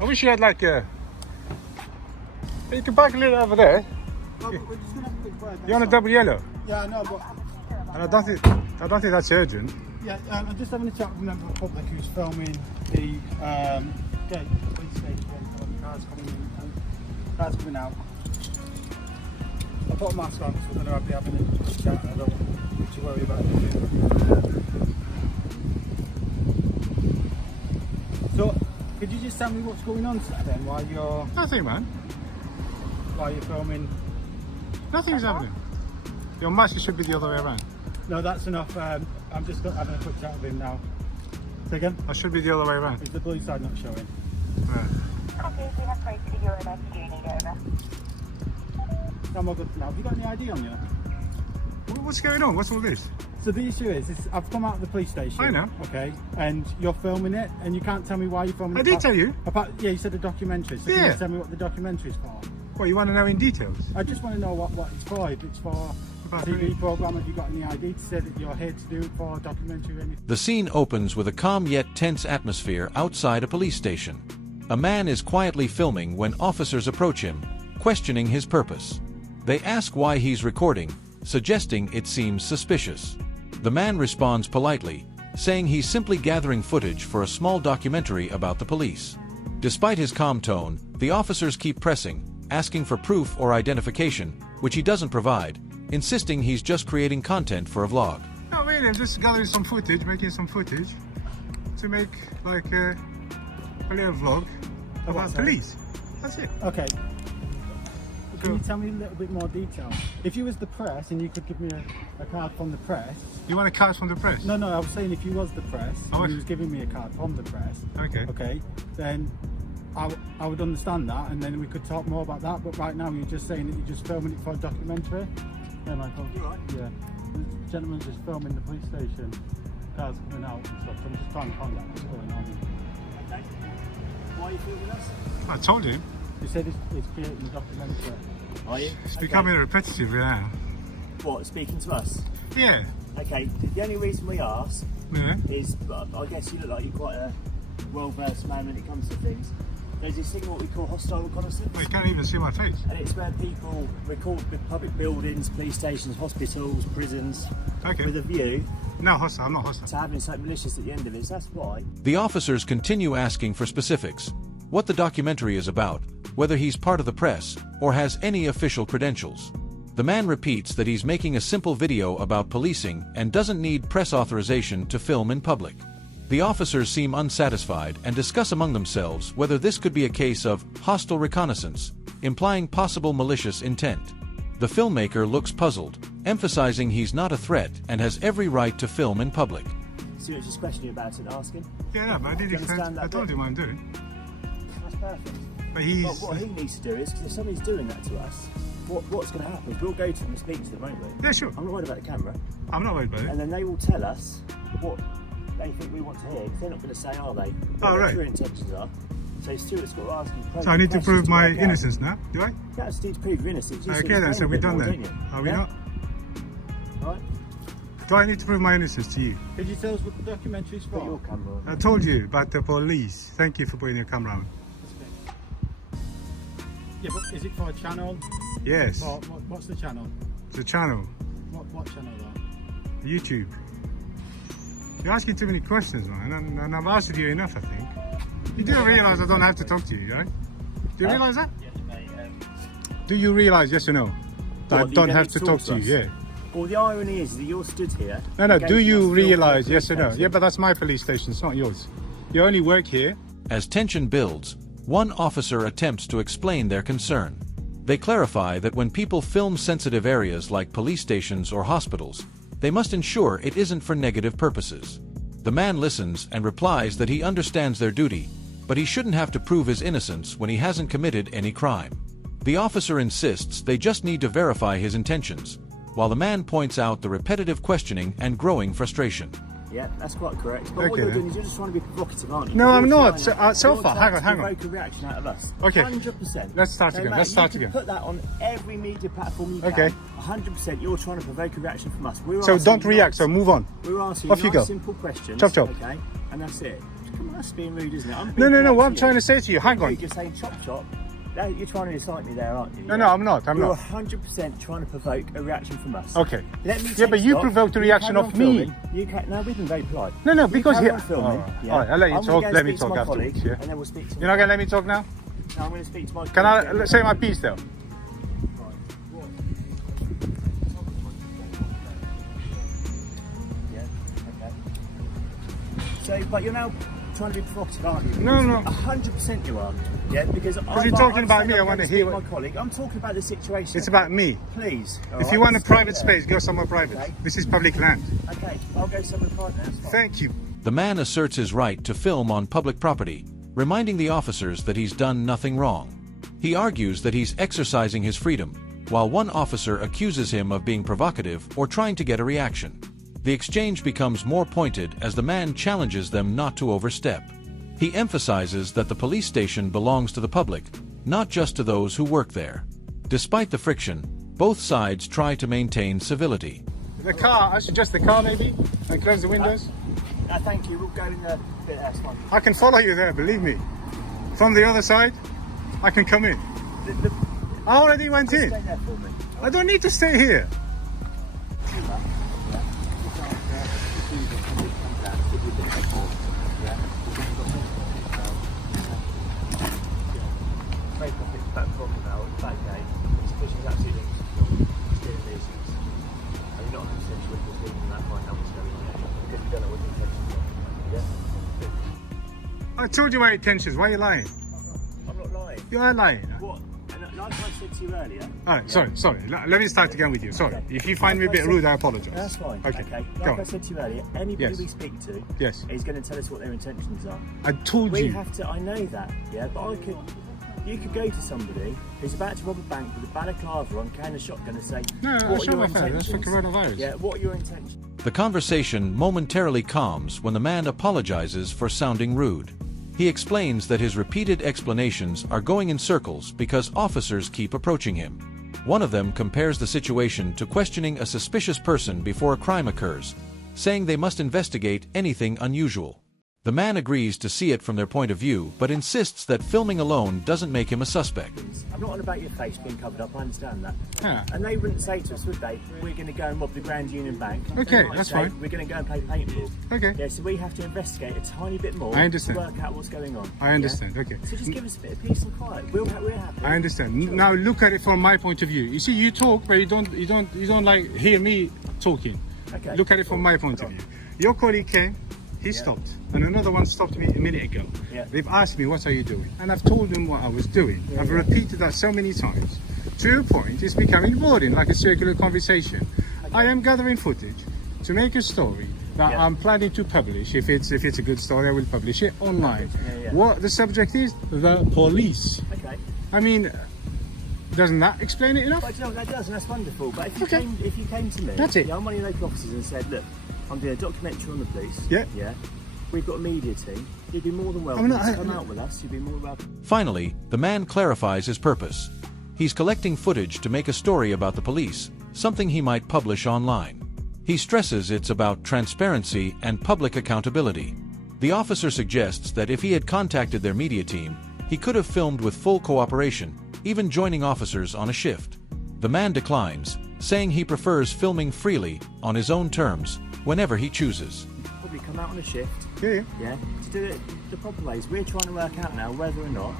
I wish you had like a... You can park a little over there. Oh, we're just gonna have a quick break. You're on a double yellow. Yeah, I know, but... And I don't think that's urgent. Yeah, I'm just having a chat with a member of the public who's filming the gate, the police station, the cars coming in and cars coming out. I put a mask on, so we're going to be having a quick chat. I don't want to worry about it. So, could you just tell me what's going on then while you're... Nothing, man. While you're filming? Nothing's happening. Your mask should be the other way around. No, that's enough. I'm just having a quick chat with him now. Say again? I should be the other way around. Is the blue side not showing? Right. Okay, we have break to your event. Do you need over? I'm all good for now. Have you got any ID on you? What's going on? What's all this? So the issue is I've come out of the police station. I know. Okay, and you're filming it, and you can't tell me why you're filming I it. did tell you. Yeah, you said a documentary. So Yeah. can you tell me what the documentary is for? Well, you want to know in details? I just want to know what it's for. If it's for a TV program, have you got any ID to say that you're here to do it for a documentary or anything? The scene opens with a calm yet tense atmosphere outside a police station. A man is quietly filming when officers approach him, questioning his purpose. They ask why he's recording, suggesting it seems suspicious. The man responds politely, saying he's simply gathering footage for a small documentary about the police. Despite his calm tone, the officers keep pressing, asking for proof or identification, which he doesn't provide, insisting he's just creating content for a vlog. No, really, I'm just gathering some footage, making some footage to make like a little vlog about police. That's it. Okay. Can you tell me a little bit more detail? If you was the press and you could give me a card from the press. You want a card from the press? No, I was saying if you was the press and you was giving me a card from the press. Okay, then I would understand that, and then we could talk more about that. But right now you're just saying that you're just filming it for a documentary. Yeah, Michael. You right? Yeah. The gentleman's just filming the police station, cars coming out and stuff. So I'm just trying to find out what's going on. Okay. Why are you filming us? I told you. You said it's creating a documentary. Are you? It's becoming repetitive now. What, speaking to us? Yeah. Okay, the only reason we ask Yeah. is, I guess you look like you're quite a well-versed man when it comes to things. There's this thing what we call hostile reconnaissance. Well, you can't even see my face. And it's where people record public buildings, police stations, hospitals, prisons, Okay. with a view No, hostile. I'm not hostile. to having something malicious at the end of it. So that's why. The officers continue asking for specifics, what the documentary is about, whether he's part of the press, or has any official credentials. The man repeats that he's making a simple video about policing and doesn't need press authorization to film in public. The officers seem unsatisfied and discuss among themselves whether this could be a case of hostile reconnaissance, implying possible malicious intent. The filmmaker looks puzzled, emphasizing he's not a threat and has every right to film in public. So you're just questioning about it and asking? Yeah, no, but I did Do you explain. understand that I told bit? him what I'm doing. That's perfect. But he's. But what he needs to do is, because if somebody's doing that to us, what's going to happen is we'll go to them and speak to them, won't we? Yeah, sure. I'm not worried about the camera. I'm not worried about it. And then they will tell us what they think we want to hear, because they're not going to say, are they? What Oh, their right. true intentions are. So Stuart's got to ask you. So I need to prove my innocence now, do I? You just need to prove your innocence. You Okay, sort then. of So know a we're bit done more, then. don't you? Are we Yeah? not? Right? Do I need to prove my innocence to you? Could you tell us what the documentary's Put your for? camera on. I told you about the police. Thank you for putting your camera on. Yeah, but is it for a channel? Yes. Or what's the channel? It's a channel. What channel though? YouTube. You're asking too many questions, man, and I've asked you enough, I think. You do realise I don't have to talk to you, right? Do you realise that? Yes, mate. Do you realise, yes or no, that What, I you don't don't have need to to talk talk to to you? us? Yeah. Well, the irony is that you're stood here. No, do engaging you us filming realise, the yes or no? police Yeah, but station. that's my police station, it's not yours. You only work here. As tension builds, one officer attempts to explain their concern. They clarify that when people film sensitive areas like police stations or hospitals, they must ensure it isn't for negative purposes. The man listens and replies that he understands their duty, but he shouldn't have to prove his innocence when he hasn't committed any crime. The officer insists they just need to verify his intentions, while the man points out the repetitive questioning and growing frustration. Yeah, that's quite correct. But Okay, what you're then. doing is you're just trying to be provocative, aren't you? No, I'm You're not. trying So you're far, trying hang on. to provoke a reaction out of us. Okay. 100%. Let's start So, again, mate, let's start you again. can put that on every media platform you Okay. can. 100%. You're trying to provoke a reaction from us. We're So asking don't you react, nice- so move on. We're asking Off you you nice, go. simple questions. Chop, chop. Okay, and that's it. Come on, that's being rude, isn't it? I'm No, being no, no. polite What I'm to trying to say to you, hang on. You're saying chop chop. Now, you're trying to incite me there, aren't you? No, no, I'm not. I'm You're not. 100% trying to provoke a reaction from us. Okay. Let me Yeah, take but you stock. provoked a reaction carry of on me. filming. You can, no, we've been very polite. No, no, because you he. carry on filming. All right, I'll let you I'm talk. gonna go Let me speak to talk my afterwards. colleague, Yeah. And then we'll speak to. You're not gonna let me talk now? No, I'm going to speak to my. Can I say my piece though? Yeah. Okay. So, but you're now trying to be provocative, aren't you? No, no. 100% you are. Yeah, because you're talking about me, I want to hear my what- colleague. I'm talking about the situation. It's about me. Please. If you want a private space, go somewhere private. Okay. This is public land. Okay, I'll go somewhere private. That's fine. Thank you. The man asserts his right to film on public property, reminding the officers that he's done nothing wrong. He argues that he's exercising his freedom, while one officer accuses him of being provocative or trying to get a reaction. The exchange becomes more pointed as the man challenges them not to overstep. He emphasizes that the police station belongs to the public, not just to those who work there. Despite the friction, both sides try to maintain civility. The car, I should adjust the car maybe and close the windows. Thank you. We'll go in the bit. That's fine. I can follow you there, believe me. From the other side, I can come in. I already went in. Stay there for me. I don't need to stay here. I told you my intentions. Why are you lying? I'm not lying. You are lying. What? And like I said to you earlier. Alright, sorry. Let me start again with you. Sorry. Okay. If you find me a bit rude, I apologize. That's fine. Okay. Okay. Go Like I on. said to you earlier, anybody Yes. we speak to Yes. is going to tell us what their intentions are. I told We you. have to. I know that. Yeah, but you could go to somebody who's about to rob a bank with a balaclava on, carrying a shotgun, and say, No, "What I'll are show your my phone. That's for intentions?" coronavirus. Yeah. What are your intentions? The conversation momentarily calms when the man apologizes for sounding rude. He explains that his repeated explanations are going in circles because officers keep approaching him. One of them compares the situation to questioning a suspicious person before a crime occurs, saying they must investigate anything unusual. The man agrees to see it from their point of view, but insists that filming alone doesn't make him a suspect. I'm not on about your face being covered up. I understand that. Yeah. And they wouldn't say to us, would they? We're going to go and rob the Grand Union Bank. Okay, They might that's say, fine. We're going to go and play paintball. Okay. Yeah, so we have to investigate a tiny bit more I understand. to work out what's going on. I understand. Okay. So just give us a bit of peace and quiet. We're happy. I understand. Now look at it from my point of view. You see, you talk, but you don't like hear me talking. Okay. Look at it from my point of view. Your colleague came, he stopped, and another one stopped me a minute ago. Yeah. They've asked me, what are you doing? And I've told them what I was doing. I've repeated that so many times. To a point, it's becoming boring, like a circular conversation. I am gathering footage to make a story that Yeah. I'm planning to publish. If it's a good story, I will publish it online. Yeah. What the subject is? The police. Okay. I mean, doesn't that explain it enough? But you know, that does, and that's wonderful. But if you, Okay. if you came to me, That's it. Yeah, I'm one of your local officers and said, look, I'm doing a documentary on the police. Yeah. Yeah. We've got a media team. You'd be more than welcome I'm not- to come out with us. You'd be more than welcome. Finally, the man clarifies his purpose. He's collecting footage to make a story about the police, something he might publish online. He stresses it's about transparency and public accountability. The officer suggests that if he had contacted their media team, he could have filmed with full cooperation, even joining officers on a shift. The man declines, saying he prefers filming freely, on his own terms, whenever he chooses. Probably come out on a shift. Yeah. Yeah. To do it the proper ways. We're trying to work out now whether or not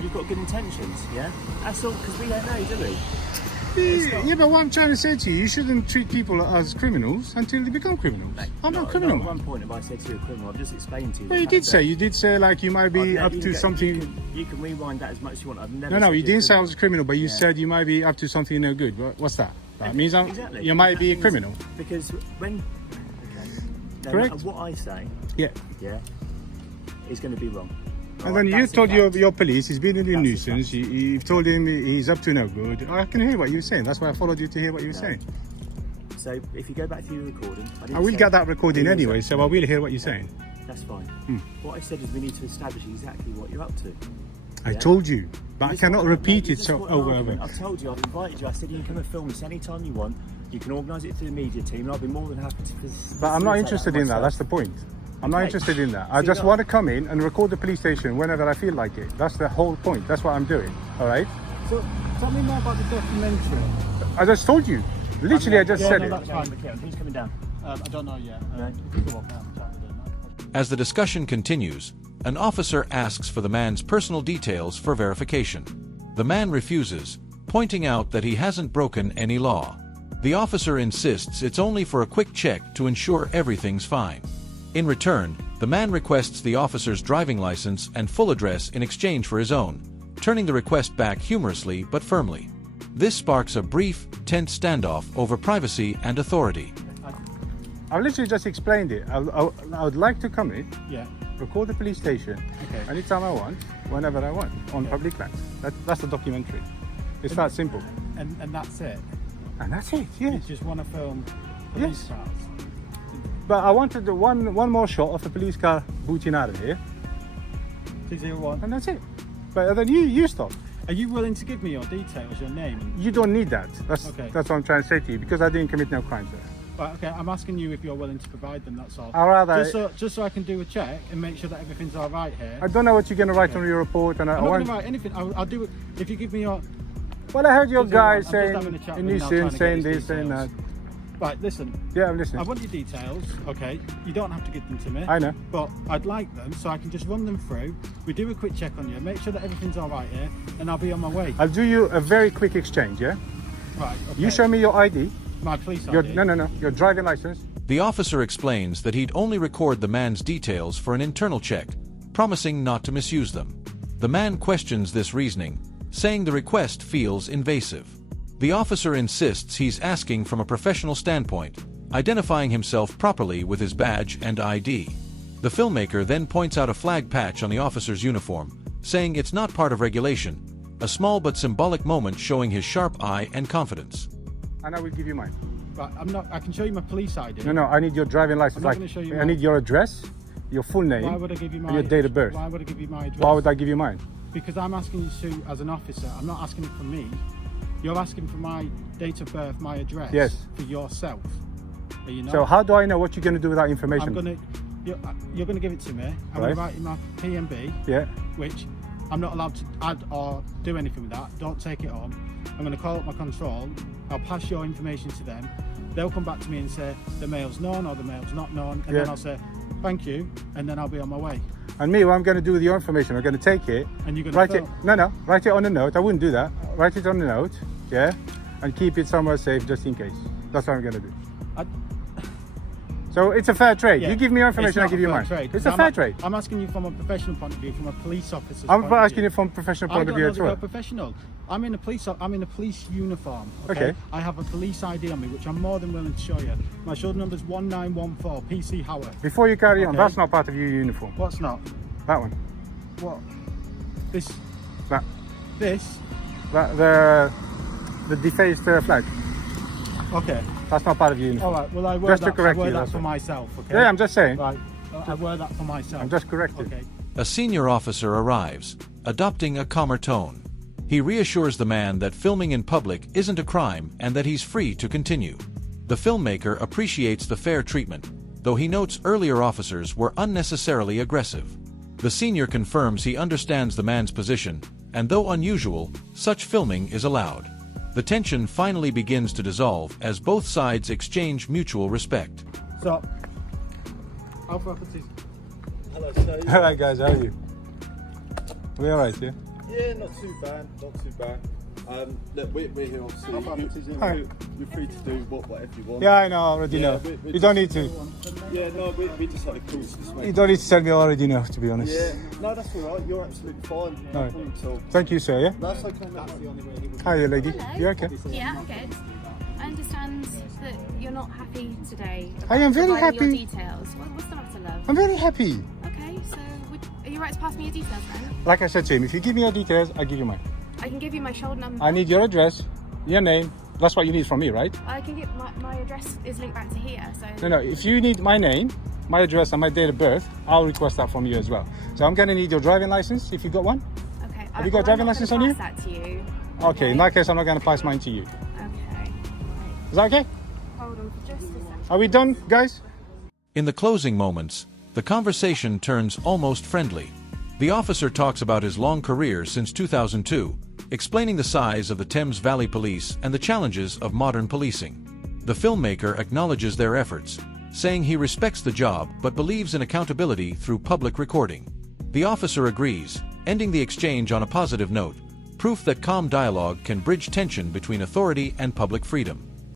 you've got good intentions. Yeah. That's all, because we don't know, do we? Yeah, but what I'm trying to say to you, you shouldn't treat people as criminals until they become criminals. I'm not a criminal. At one point, if I said to you a criminal, I've just explained to you. Well, you did say like you might be up to something. You can rewind that as much as you want. I've never. No, said you you're didn't say I criminal. was a criminal, but you Yeah. said you might be up to something no good. What's that? That means Exactly. you might That be a means- criminal. Because when. Okay. No Correct. matter what I say, Yeah. yeah, is going to be wrong. And Alright, then you that's a told fact. your police he's been in a That's a nuisance. You've told him he's up to no good. I can hear what you're saying. That's why I followed you to hear what you were saying. So if you go back to your recording, I will get that recording anyway, so I will hear what you're saying. That's fine. What I said is we need to establish exactly what you're up to. I Yeah. told you, but I This cannot is what- repeat it this is so what over an and argument. over. I've told you, I've invited you. I said you can come and film this anytime you want. You can organise it through the media team, and I'll be more than happy to. But I'm not facilitate interested in that. myself. That's the point. I'm not Okay. interested in that. I See, just no. want to come in and record the police station whenever I feel like it. That's the whole point. That's what I'm doing. All right? So, tell me more about the documentary. I just told you. Literally, I just Yeah, said no, it. that's fine. Okay, who's coming down? I don't know yet. No. If you go up now, I'm chatting with them. As the discussion continues, an officer asks for the man's personal details for verification. The man refuses, pointing out that he hasn't broken any law. The officer insists it's only for a quick check to ensure everything's fine. In return, the man requests the officer's driving license and full address in exchange for his own, turning the request back humorously but firmly. This sparks a brief, tense standoff over privacy and authority. I've literally just explained it. I would like to come in, Yeah. record the police station Okay. anytime I want, whenever I want, on public land. That's the documentary. It's that simple. And that's it. And that's it, You yes. just want to film police Yes. cars. But I wanted the one more shot of the police car booting out of here, 201. and that's it. But then you stop. Are you willing to give me your details, your name? You don't need that. Okay. That's what I'm trying to say to you, because I didn't commit no crime there. Right, okay, I'm asking you if you're willing to provide them, that's all. I'd rather... Just so I can do a check and make sure that everything's all right here. I don't know what you're going to write on your report, and I I'm not want... going to write anything. I'll do it if you give me your... Well, I heard your guy I'm just saying, having a chat in with him now, trying nuisance, to saying get his this, saying that. details. Right, listen. Yeah, I'm I listening. want your details, okay? You don't have to give them to me. I know. But I'd like them so I can just run them through. We do a quick check on you, make sure that everything's all right here, and I'll be on my way. I'll do you a very quick exchange, yeah? Right, okay. You show me your ID, my police your, ID. no, your driving license. The officer explains that he'd only record the man's details for an internal check, promising not to misuse them. The man questions this reasoning, saying the request feels invasive. The officer insists he's asking from a professional standpoint, identifying himself properly with his badge and ID. The filmmaker then points out a flag patch on the officer's uniform, saying it's not part of regulation, a small but symbolic moment showing his sharp eye and confidence. And I will give you mine. Right, I can show you my police ID. No, I need your driving license. I'm not gonna show you I mine. need your address, your full name, Why would I give you my and your date of birth. Why would I give you my address? Why would I give you mine? Because I'm asking you to, as an officer, I'm not asking it for me. You're asking for my date of birth, my address. Yes. For yourself. Are you not? So how do I know what you're going to do with that information? You're gonna give it to me. I'm Right. gonna write in my PMB, Yeah. which I'm not allowed to add or do anything with that. Don't take it on. I'm gonna call up my control. I'll pass your information to them. They'll come back to me and say the mail's known or the mail's not known, and then Yeah. I'll say thank you, and then I'll be on my way. And me, what I'm going to do with your information, I'm going to take it, And you're gonna write film. it. No, write it on a note. I wouldn't do that. Write it on a note, yeah, and keep it somewhere safe just in case. That's what I'm going to do. I- So it's a fair trade. Yeah. You give me your It's information, I not give a you fair mine. trade. It's a I'm fair a- trade. I'm asking you from a professional point of view, from a police officer's I'm point of asking view. you from a professional I point of don't view know as that you're well. a professional. I'm in a police uniform. Okay. I have a police ID on me, which I'm more than willing to show you. My shoulder number is 1914 PC Howard. Before you carry on, Okay. that's not part of your uniform. What's not? That one. What? This. That. This. That the defaced flag. Okay. That's not part of your uniform. All right. Well, I wear Just to that. correct I wear you, that that's for all. myself. Okay. Yeah, I'm just saying. Right. I wear that for myself. I'm just correcting. Okay. A senior officer arrives, adopting a calmer tone. He reassures the man that filming in public isn't a crime and that he's free to continue. The filmmaker appreciates the fair treatment, though he notes earlier officers were unnecessarily aggressive. The senior confirms he understands the man's position, and though unusual, such filming is allowed. The tension finally begins to dissolve as both sides exchange mutual respect. So. Our properties. Hello, sir. Alright guys, how are you? We alright, yeah? Yeah, not too bad, not too bad. Look, we're here obviously. Hi. You're free to do whatever you want. Yeah, I know, I already Yeah, know. we You don't need to. Yeah, no, we just had a call to just You make. don't need to tell me, I already know, to be honest. Yeah, no, that's all right. You're absolutely fine. No Right. problem at all. Thank you, sir, yeah? That's okay. That's the only way he would. Hi, lady. Hello. You okay? Yeah, I'm good. I understand that you're not happy today. I am very providing happy. Your details. What's the matter, love? I'm very happy. Okay, so are you right to pass me your details then? Like I said to him, if you give me your details, I give you mine. I can give you my shoulder number. I need your address, your name. That's what you need from me, right? I can give my address is linked back to here, so. No, if you need my name, my address, and my date of birth, I'll request that from you as well. So I'm gonna need your driving license if you got one. Okay. Have you got a driving license on you? Pass that to you. Okay, in that case, I'm not gonna pass mine to you. Okay. Is that okay? Hold on for just a second. Are we done, guys? In the closing moments, The conversation turns almost friendly. The officer talks about his long career since 2002, explaining the size of the Thames Valley Police and the challenges of modern policing. The filmmaker acknowledges their efforts, saying he respects the job but believes in accountability through public recording. The officer agrees, ending the exchange on a positive note, proof that calm dialogue can bridge tension between authority and public freedom.